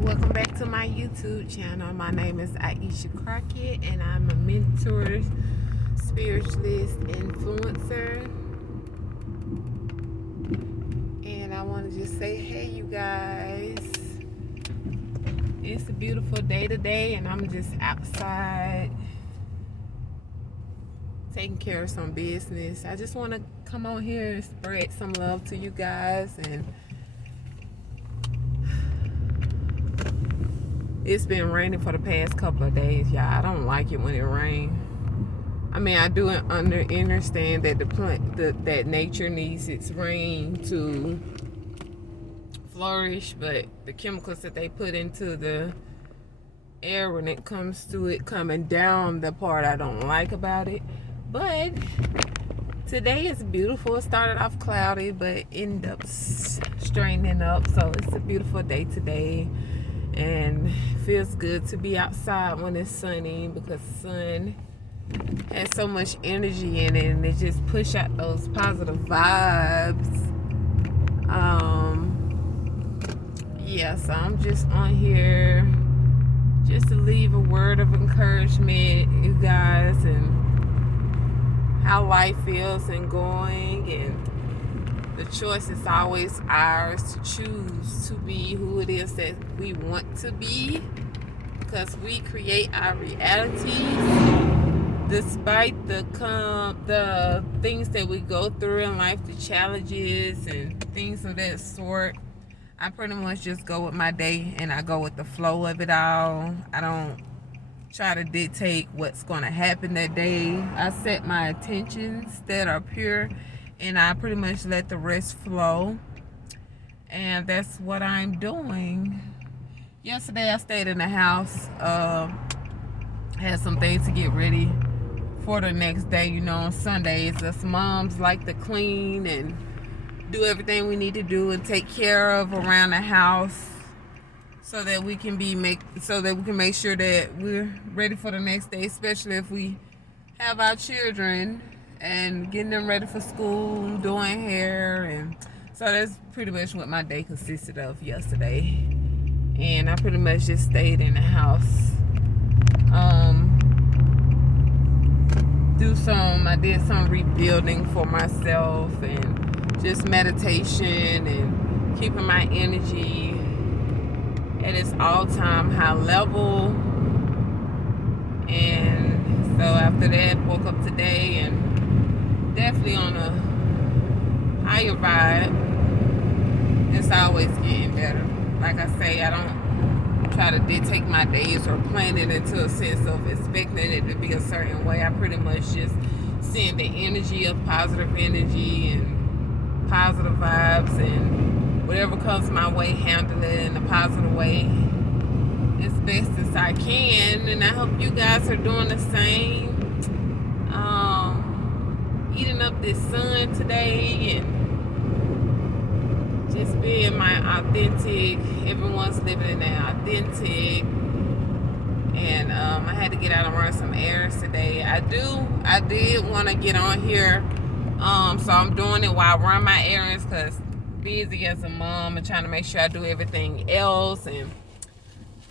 welcome back to my YouTube channel. My name is Aisha Crockett and I'm a mentor, spiritualist, influencer. And I want to just say, hey you guys, it's a beautiful day today and I'm just outside taking care of some business. I just want to come on here and spread some love to you guys. And it's been raining for the past couple of days, y'all. I don't like it when it rains. I mean, I do understand that that nature needs its rain to flourish, but the chemicals that they put into the air when it comes to it coming down, the part I don't like about it. But today is beautiful. It started off cloudy, but ended up straightening up. So it's a beautiful day today. And feels good to be outside when it's sunny, because the sun has so much energy in it and it just push out those positive vibes. Yeah, so I'm just on here just to leave a word of encouragement, you guys, and how life feels and going, and the choice is always ours to choose to be who it is that we want to be, because we create our realities. Despite the things that we go through in life, the challenges and things of that sort, I pretty much just go with my day and I go with the flow of it all. I don't try to dictate what's going to happen that day. I set my intentions that are pure and I pretty much let the rest flow. And that's what I'm doing. Yesterday I stayed in the house, had some things to get ready for the next day. You know, on Sundays us moms like to clean and do everything we need to do and take care of around the house, so that we can make sure that we're ready for the next day, especially if we have our children and getting them ready for school, doing hair. And so that's pretty much what my day consisted of yesterday. And I pretty much just stayed in the house. I did some rebuilding for myself and just meditation and keeping my energy at its all-time high level. And so after that, woke up today and definitely on a higher vibe. It's always getting better. Like I say, I don't try to dictate my days or plan it into a sense of expecting it to be a certain way. I pretty much just send the energy of positive energy and positive vibes, and whatever comes my way, handle it in a positive way as best as I can. And I hope you guys are doing the same. Eating up this sun today and just being my authentic. Everyone's living in their authentic. And I had to get out and run some errands today. I did want to get on here. So I'm doing it while I run my errands, because busy as a mom and trying to make sure I do everything else and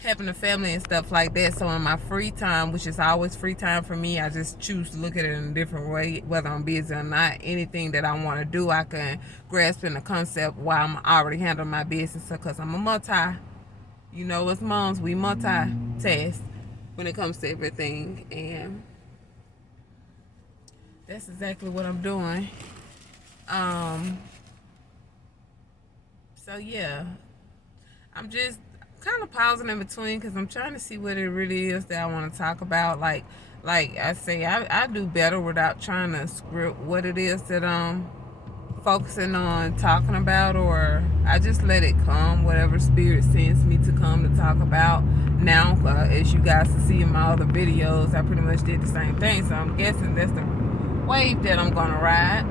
helping the family and stuff like that. So in my free time, which is always free time for me, I just choose to look at it in a different way, whether I'm busy or not. Anything that I want to do, I can grasp in the concept while I'm already handling my business, because I'm a as moms, we multitask when it comes to everything. And that's exactly what I'm doing. So yeah, I'm just kind of pausing in between because I'm trying to see what it really is that I want to talk about. Like I say, I do better without trying to script what it is that I'm focusing on talking about, or I just let it come, whatever spirit sends me to come to talk about. Now, as you guys can see in my other videos, I pretty much did the same thing, so I'm guessing that's the wave that I'm gonna ride.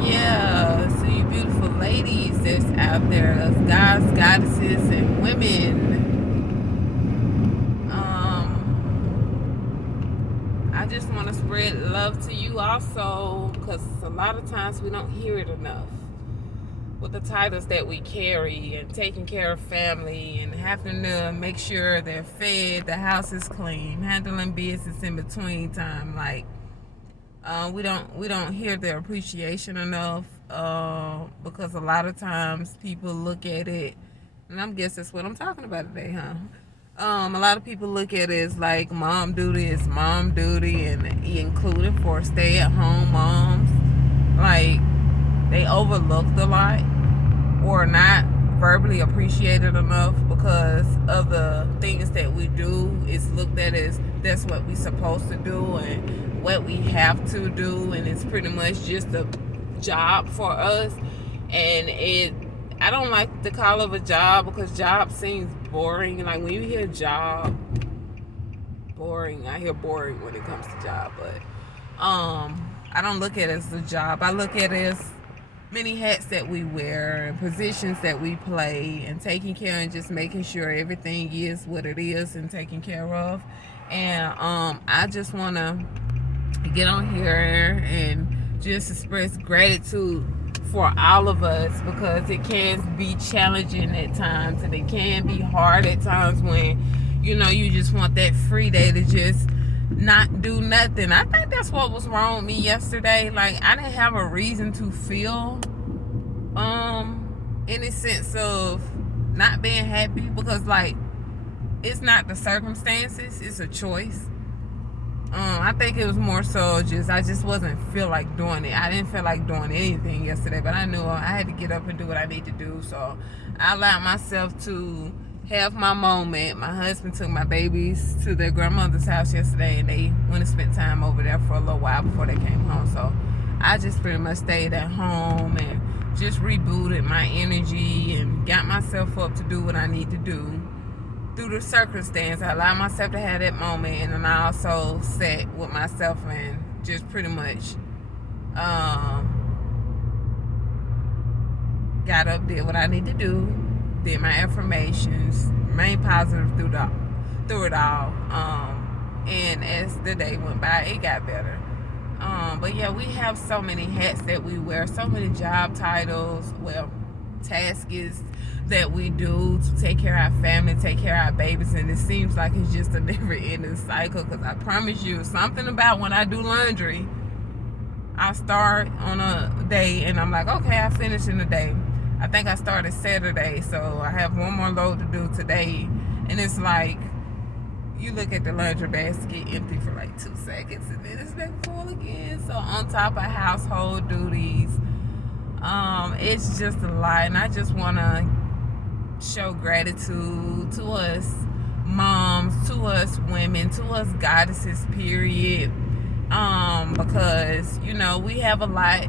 Yeah, so you beautiful ladies that's out there, us gods, goddesses, and women, I just want to spread love to you also, because a lot of times we don't hear it enough. with the titles that we carry and taking care of family and having to make sure they're fed, the house is clean, handling business in between time. Like, we don't hear their appreciation enough, because a lot of times people look at it, and I guess that's what I'm talking about today, huh? A lot of people look at it as like mom duty is mom duty, and including for stay-at-home moms, like they overlooked a lot or not verbally appreciated enough because of the things that we do. Is looked at as that's what we supposed to do and what we have to do, and it's pretty much just a job for us. And I don't like to call it a job because job seems boring. Like when you hear job, boring, I hear boring when it comes to job. But I don't look at it as a job. I look at it as many hats that we wear and positions that we play, and taking care and just making sure everything is what it is and taken care of. And I just want to get on here and just express gratitude for all of us, because it can be challenging at times and it can be hard at times when you just want that free day to just not do nothing. I think that's what was wrong with me yesterday. Like, I didn't have a reason to feel any sense of not being happy, because like it's not the circumstances, it's a choice. I think it was more so just I just wasn't feel like doing it. I didn't feel like doing anything yesterday, but I knew I had to get up and do what I need to do. So I allowed myself to have my moment. My husband took my babies to their grandmother's house yesterday, and they went and spent time over there for a little while before they came home. So I just pretty much stayed at home and just rebooted my energy and got myself up to do what I need to do through the circumstance. I allowed myself to have that moment, and then I also sat with myself and just pretty much got up, did what I need to do, did my affirmations, remained positive through it all. And as the day went by, it got better. But yeah, we have so many hats that we wear, so many job titles, tasks that we do to take care of our family, take care of our babies, and it seems like it's just a never-ending cycle. Because I promise you, something about when I do laundry, I start on a day and I'm like, okay, I finished in a day. I think I started Saturday, so I have one more load to do today, and it's like you look at the laundry basket empty for like 2 seconds and then it's back full again. So on top of household duties, it's just a lot, and I just want to show gratitude to us moms, to us women, to us goddesses, period. Because we have a lot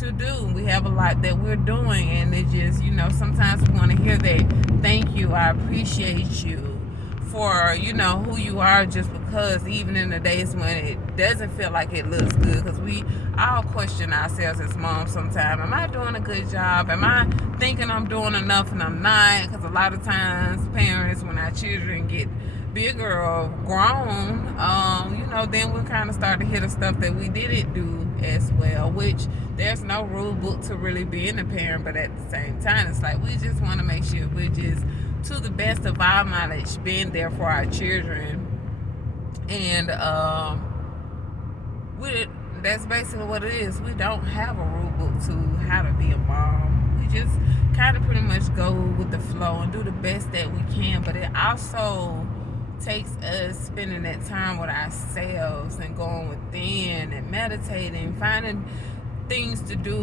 to do. We have a lot that we're doing, and it just sometimes we want to hear that thank you, I appreciate you for who you are, just because even in the days when it doesn't feel like it looks good, because we all question ourselves as moms sometimes. Am I doing a good job? Am I thinking I'm doing enough and I'm not? Because a lot of times parents, when our children get bigger or grown, then we kind of start to hear the stuff that we didn't do as well, which there's no rule book to really being a parent, but at the same time, it's like we just want to make sure we're just, to the best of our knowledge, being there for our children. And that's basically what it is. We don't have a rule book to how to be a mom. We just kind of pretty much go with the flow and do the best that we can, but it also takes us spending that time with ourselves and going within and meditating, finding things to do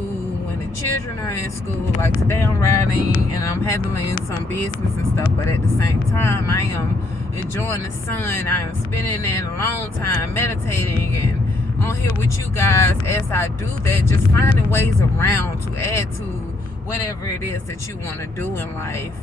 when the children are in school. Like today I'm riding and I'm handling some business and stuff, but at the same time I am enjoying the sun. I am spending that alone time meditating and on here with you guys as I do that, just finding ways around to add to whatever it is that you want to do in life.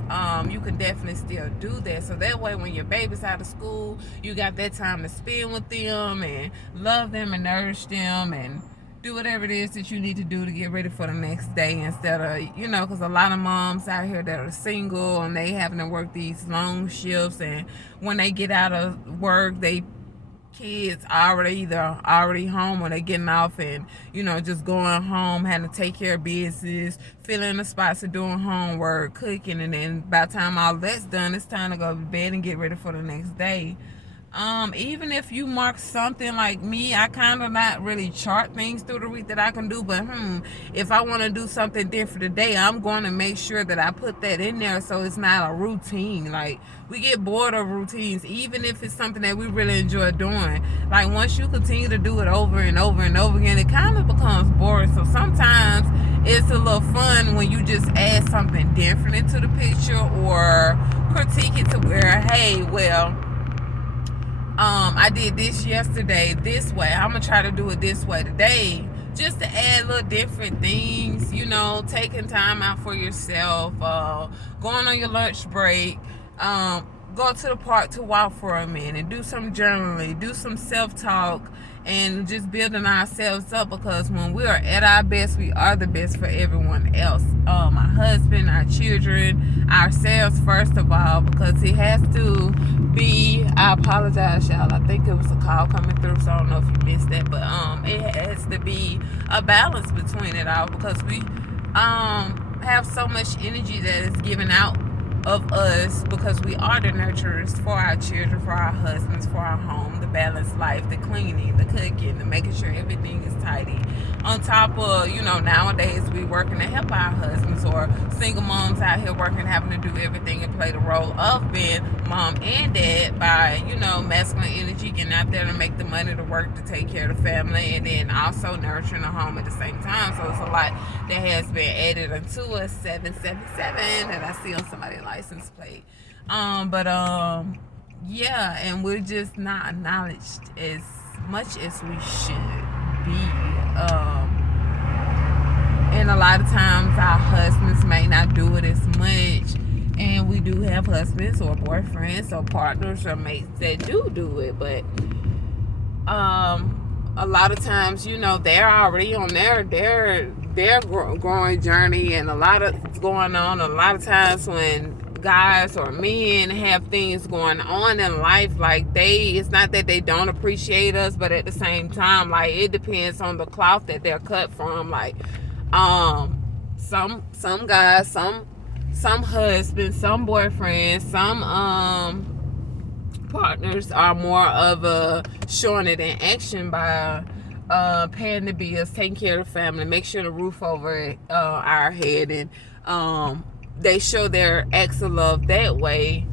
You can definitely still do that, so that way when your baby's out of school, you got that time to spend with them and love them and nourish them and do whatever it is that you need to do to get ready for the next day, instead of because a lot of moms out here that are single and they having to work these long shifts, and when they get out of work they kids already home, or they getting off and just going home, having to take care of business, filling the spots of doing homework, cooking, and then by the time all that's done, it's time to go to bed and get ready for the next day. Even if you mark something like me, I kind of not really chart things through the week that I can do, but if I want to do something different today, I'm going to make sure that I put that in there so it's not a routine. Like, we get bored of routines, even if it's something that we really enjoy doing. Like, once you continue to do it over and over and over again, it kind of becomes boring. So sometimes it's a little fun when you just add something different into the picture, or critique it to where, hey, well, I did this yesterday this way. I'm gonna try to do it this way today, just to add little different things. Taking time out for yourself, going on your lunch break, go to the park to walk for a minute, do some journaling, do some self-talk, and just building ourselves up, because when we are at our best, we are the best for everyone else. Our husband, our children, ourselves first of all, because it has to be, I apologize, y'all, I think it was a call coming through, so I don't know if you missed that, but it has to be a balance between it all, because we have so much energy that is given out of us, because we are the nurturers for our children, for our husbands, for our home, the balanced life, the cleaning, the cooking, the making sure everything is tidy. On top of, nowadays we working to help our husbands, or single moms out here working, having to do everything and play the role of being mom and dad by, masculine energy, getting out there to make the money to work to take care of the family, and then also nurturing the home at the same time. So it's a lot that has been added into us. 777 that I see on somebody's license plate. Yeah, and we're just not acknowledged as much as we should be. And a lot of times our husbands may not do it as much, and we do have husbands or boyfriends or partners or mates that do it, but a lot of times, they're already on their growing journey, and a lot of going on. A lot of times when guys or men have things going on in life, like, it's not that they don't appreciate us, but at the same time, like, it depends on the cloth that they're cut from. Like, some guys, some husbands, some boyfriends, some partners are more of a showing it in action by paying the bills, taking care of the family, make sure the roof over our head, and they show their acts of love that way,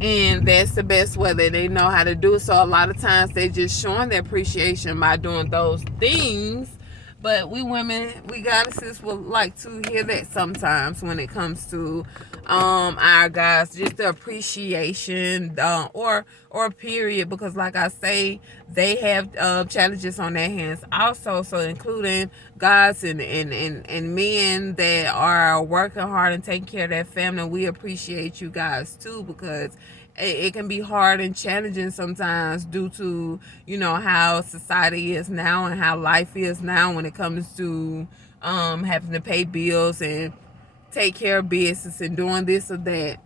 and that's the best way that they know how to do it. So a lot of times they just showing their appreciation by doing those things. But we women, we goddesses, would like to hear that sometimes when it comes to our guys, just the appreciation, or period, because like I say, they have challenges on their hands also. So including guys and men that are working hard and taking care of their family, we appreciate you guys too, because it can be hard and challenging sometimes due to how society is now and how life is now when it comes to having to pay bills and take care of business and doing this or that,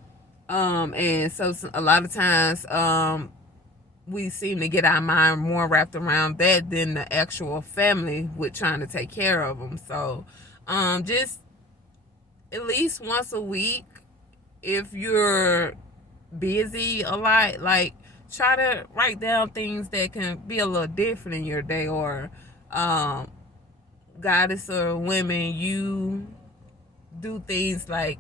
and so a lot of times we seem to get our mind more wrapped around that than the actual family with trying to take care of them. So just at least once a week, if you're busy a lot, like, try to write down things that can be a little different in your day, or goddess or women, you do things like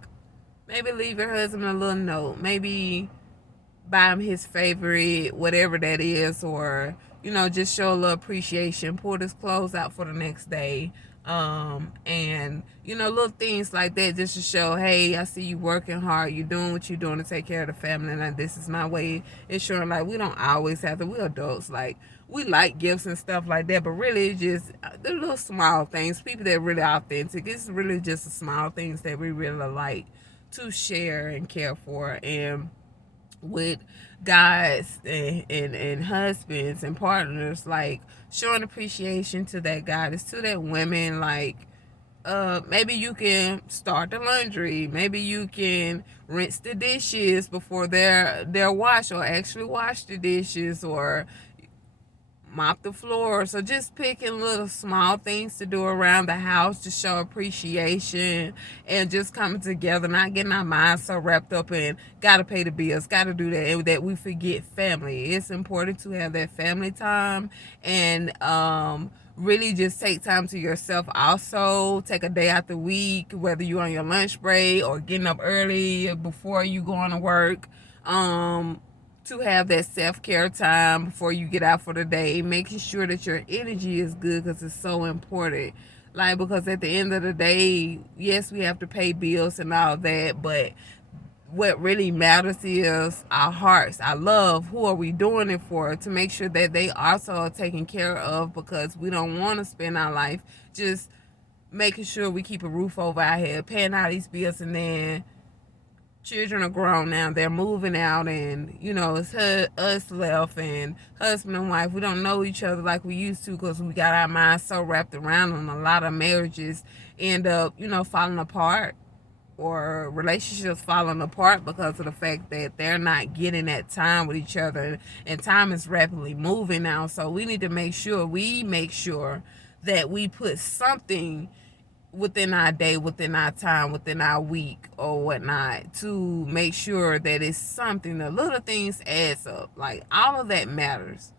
maybe leave your husband a little note, maybe buy him his favorite whatever that is, or just show a little appreciation, pull his clothes out for the next day, and little things like that, just to show, hey, I see you working hard, you doing what you're doing to take care of the family, and this is my way. It's showing, like, we don't always have to, we're adults, like, we like gifts and stuff like that, but really it's just the little small things. People that are really authentic, it's really just the small things that we really like to share and care for. And with guys and husbands and partners, like, showing appreciation to that goddess, to that women, like, maybe you can start the laundry, maybe you can rinse the dishes before they're washed, or actually wash the dishes, or mop the floor. So just picking little small things to do around the house to show appreciation and just coming together, not getting our minds so wrapped up in gotta pay the bills, gotta do that, and that we forget family. It's important to have that family time and really just take time to yourself. Also take a day out the week, whether you're on your lunch break or getting up early before you going to work, to have that self-care time before you get out for the day, making sure that your energy is good, because it's so important. Like, because at the end of the day, yes, we have to pay bills and all that, but what really matters is our hearts, our love. Who are we doing it for? To make sure that they also are taken care of, because we don't want to spend our life just making sure we keep a roof over our head, paying all these bills, and then children are grown now, they're moving out, and it's us left, and husband and wife, we don't know each other like we used to, because we got our minds so wrapped around, and a lot of marriages end up falling apart, or relationships falling apart because of the fact that they're not getting that time with each other, and time is rapidly moving now. So we need to make sure that we put something within our day, within our time, within our week or whatnot, to make sure that it's something. The little things adds up. Like, all of that matters.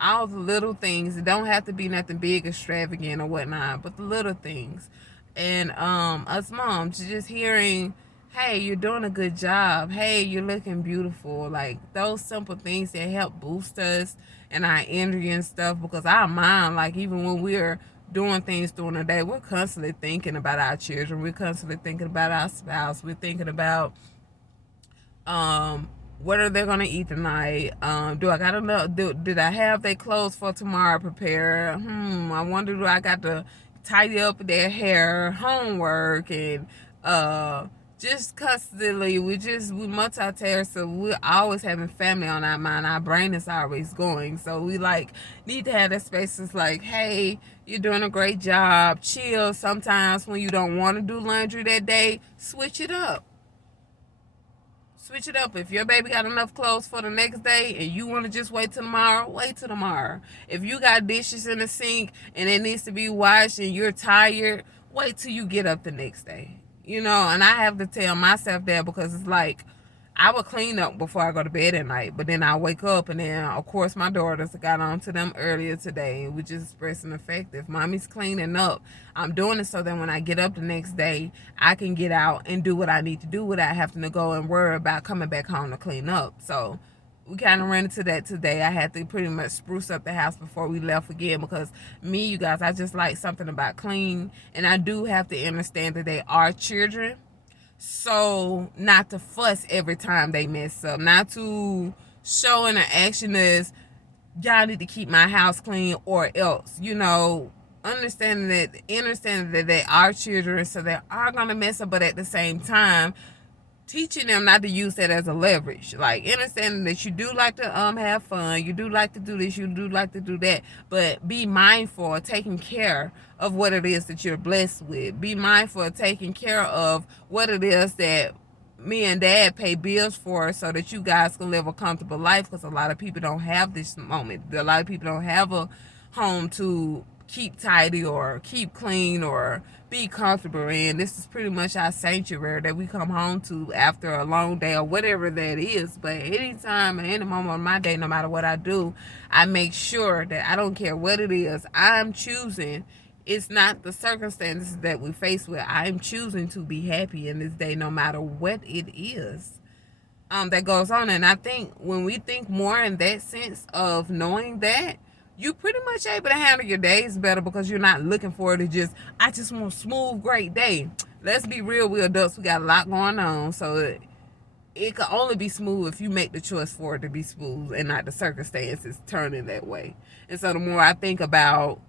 All the little things. It don't have to be nothing big, extravagant or whatnot, but the little things. And us moms, just hearing, hey, you're doing a good job, hey, you're looking beautiful, like those simple things that help boost us and our energy and stuff. Because our mind, like, even when we're doing things during the day, we're constantly thinking about our children, we're constantly thinking about our spouse, we're thinking about what are they gonna eat tonight, do I gotta know, did I have their clothes for tomorrow prepared, I wonder, do I got to tidy up their hair, homework, and just constantly we multitask, so we're always having family on our mind. Our brain is always going, so we need to have that space. It's like, hey, you're doing a great job, chill. Sometimes when you don't want to do laundry that day, switch it up. If your baby got enough clothes for the next day and you want to just wait till tomorrow, wait till tomorrow. If you got dishes in the sink and it needs to be washed and you're tired, wait till you get up the next day. And I have to tell myself that, because it's like, I would clean up before I go to bed at night, but then I wake up, and then of course my daughters got on to them earlier today, and we just expressing the fact that if mommy's cleaning up, I'm doing it so that when I get up the next day, I can get out and do what I need to do without having to go and worry about coming back home to clean up. So we kind of ran into that today. I had to pretty much spruce up the house before we left again, because you guys, I just like something about clean, and I do have to understand that they are children. So not to fuss every time they mess up, not to show in the action as, y'all need to keep my house clean or else, understanding that they are children, so they are going to mess up, but at the same time, teaching them not to use that as a leverage. Like, understanding that you do like to have fun, you do like to do this, you do like to do that, but be mindful of taking care of what it is that you're blessed with. Be mindful of taking care of what it is that me and dad pay bills for, so that you guys can live a comfortable life, because a lot of people don't have this moment. A lot of people don't have a home to keep tidy or keep clean or be comfortable in. This is pretty much our sanctuary that we come home to after a long day or whatever that is. But anytime and any moment of my day, no matter what I do, I make sure that I don't care what it is, I'm choosing. It's not the circumstances that we face with. I'm choosing to be happy in this day, no matter what it is that goes on. And I think when we think more in that sense of knowing that, you pretty much able to handle your days better, because you're not looking for it to I just want a smooth, great day. Let's be real, we adults, we got a lot going on, so it can only be smooth if you make the choice for it to be smooth and not the circumstances turning that way. And so the more I think about,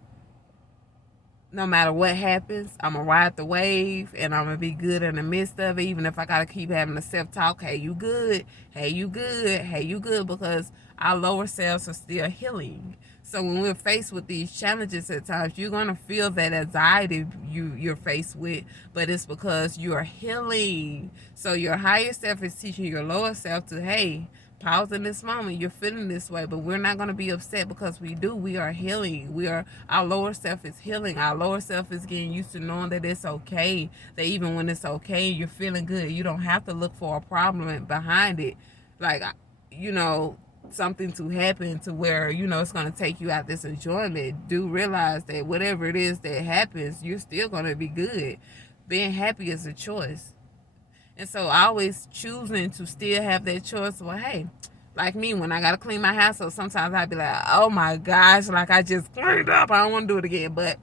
no matter what happens, I'm going to ride the wave, and I'm going to be good in the midst of it, even if I got to keep having the self-talk, hey, you good, hey, you good, hey, you good, because our lower selves are still healing. So when we're faced with these challenges at times, you're going to feel that anxiety you're faced with, but it's because you're healing. So your higher self is teaching your lower self to, hey, pause in this moment. You're feeling this way, but we're not going to be upset because we are healing. Our lower self is healing. Our lower self is getting used to knowing that it's okay, that even when it's okay, you're feeling good. You don't have to look for a problem behind it, like, you know, something to happen to where, you know, it's going to take you out this enjoyment. Do realize that whatever it is that happens, you're still going to be good. Being happy is a choice. And so always choosing to still have that choice. Well, hey, like me, when I gotta clean my house, so sometimes I'd be like, oh my gosh, like I just cleaned up, I don't want to do it again. But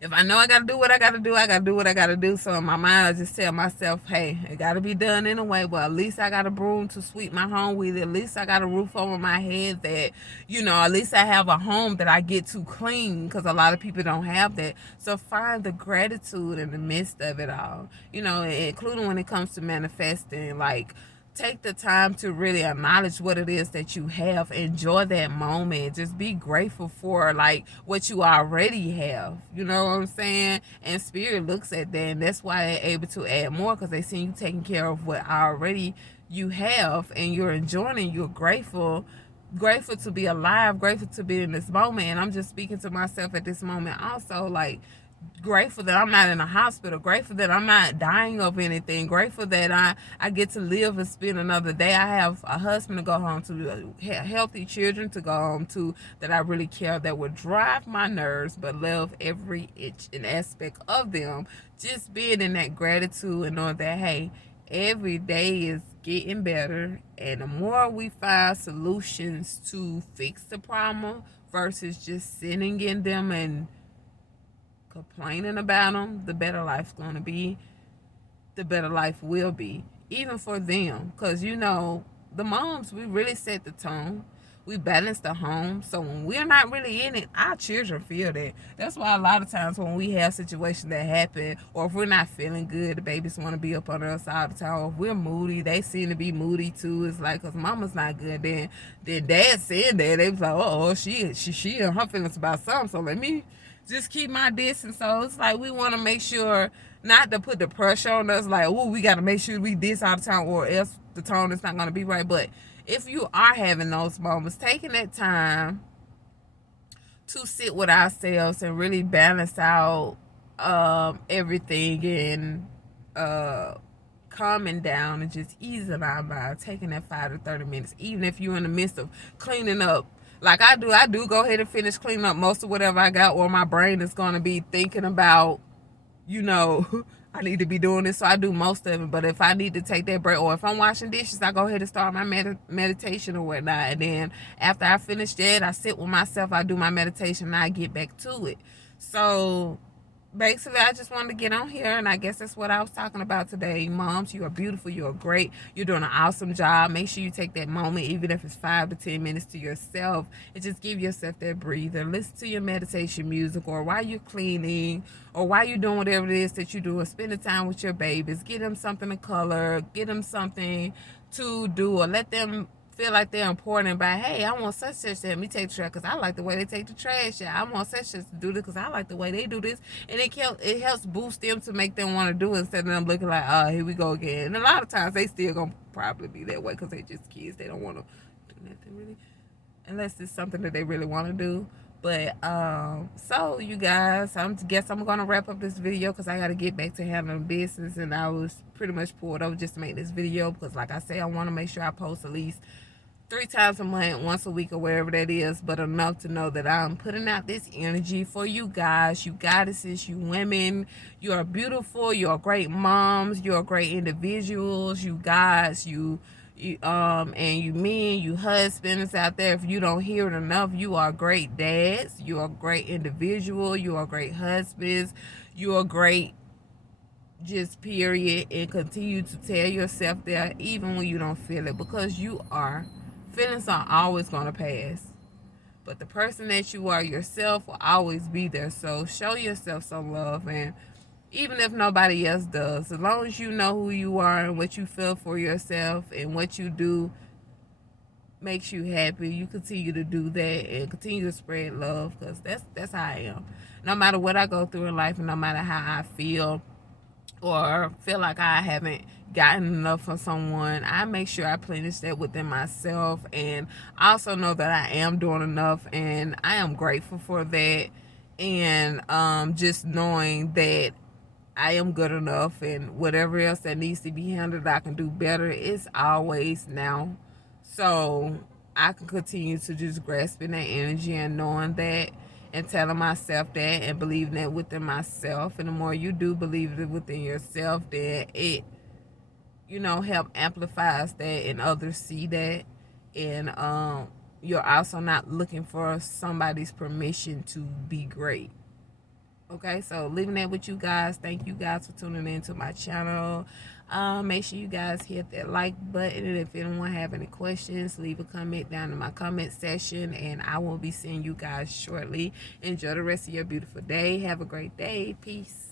if I know I gotta do what I gotta do, I gotta do what I gotta do. So in my mind, I just tell myself, hey, it gotta be done anyway. But at least I got a broom to sweep my home with. At least I got a roof over my head. That, you know, at least I have a home that I get to clean, because a lot of people don't have that. So find the gratitude in the midst of it all. You know, including when it comes to manifesting, like, take the time to really acknowledge what it is that you have. Enjoy that moment. Just be grateful for, like, what you already have. You know what I'm saying? And spirit looks at that, and that's why they're able to add more, because they see you taking care of what already you have, and you're enjoying it. You're grateful to be alive, grateful to be in this moment. And I'm just speaking to myself at this moment also, like, grateful that I'm not in a hospital, grateful that I'm not dying of anything, grateful that I get to live and spend another day. I have a husband to go home to, healthy children to go home to, that I really care, that would drive my nerves, but love every inch and aspect of them. Just being in that gratitude and knowing that, hey, every day is getting better, and the more we find solutions to fix the problem versus just sitting in them and complaining about them, the better life's going to be. The better life will be, even for them. Because, you know, the moms, we really set the tone. We balance the home. So when we're not really in it, our children feel that. That's why a lot of times when we have situations that happen, or if we're not feeling good, the babies want to be up on us all the time. Or if we're moody, they seem to be moody too. It's like, because mama's not good. Then dad said that. They was like, oh, she and her feelings about something. So let me just keep my distance. So it's like, we want to make sure not to put the pressure on us, like, oh, we got to make sure we this all the time, or else the tone is not going to be right. But if you are having those moments, taking that time to sit with ourselves and really balance out everything, and calming down and just easing our mind, taking that 5 to 30 minutes, even if you're in the midst of cleaning up. Like I do go ahead and finish cleaning up most of whatever I got, or my brain is going to be thinking about, you know, I need to be doing this, so I do most of it. But if I need to take that break, or if I'm washing dishes, I go ahead and start my meditation or whatnot. And then after I finish that, I sit with myself, I do my meditation, and I get back to it. So basically, I just wanted to get on here, and I guess that's what I was talking about today. Moms, you are beautiful, you are great, you're doing an awesome job. Make sure you take that moment, even if it's 5 to 10 minutes, to yourself, and just give yourself that breather. Listen to your meditation music, or while you're cleaning, or while you're doing whatever it is that you're doing. Spend the time with your babies. Get them something to color, get them something to do, or let them feel like they're important by, hey, I want such to help me take the trash because I like the way they take the trash out. I want such to do this because I like the way they do this. And it helps boost them to make them want to do it, instead of them looking like, oh, here we go again. And a lot of times they still gonna probably be that way because they just kids. They don't want to do nothing really, unless it's something that they really want to do. But so you guys, I guess I'm gonna wrap up this video because I gotta get back to handling business, and I was pretty much pulled over just to make this video because, like I say, I want to make sure I post at least 3 times a month, once a week, or wherever that is, but enough to know that I'm putting out this energy for you guys, you goddesses, you women. You are beautiful, you're great moms, you're great individuals, you guys, and you men, you husbands out there. If you don't hear it enough, you are great dads, you are great individual, you are great husbands, you are great, just period. And continue to tell yourself that even when you don't feel it, because you are. Feelings are always going to pass, but the person that you are yourself will always be there. So show yourself some love, and even if nobody else does, as long as you know who you are and what you feel for yourself, and what you do makes you happy, you continue to do that and continue to spread love, because that's how I am. No matter what I go through in life, and no matter how I feel, or feel like I haven't gotten enough from someone, I make sure I replenish that within myself. And I also know that I am doing enough, and I am grateful for that. And just knowing that I am good enough, and whatever else that needs to be handled, I can do better. It's always now. So I can continue to just grasp in that energy and knowing that and telling myself that and believing that within myself. And the more you do believe it within yourself, then it, help amplifies that and others see that. And you're also not looking for somebody's permission to be great. Okay, so leaving that with you guys. Thank you guys for tuning in to my channel. Make sure you guys hit that like button, and if anyone have any questions, leave a comment down in my comment section, and I will be seeing you guys shortly. Enjoy the rest of your beautiful day. Have a great day. Peace.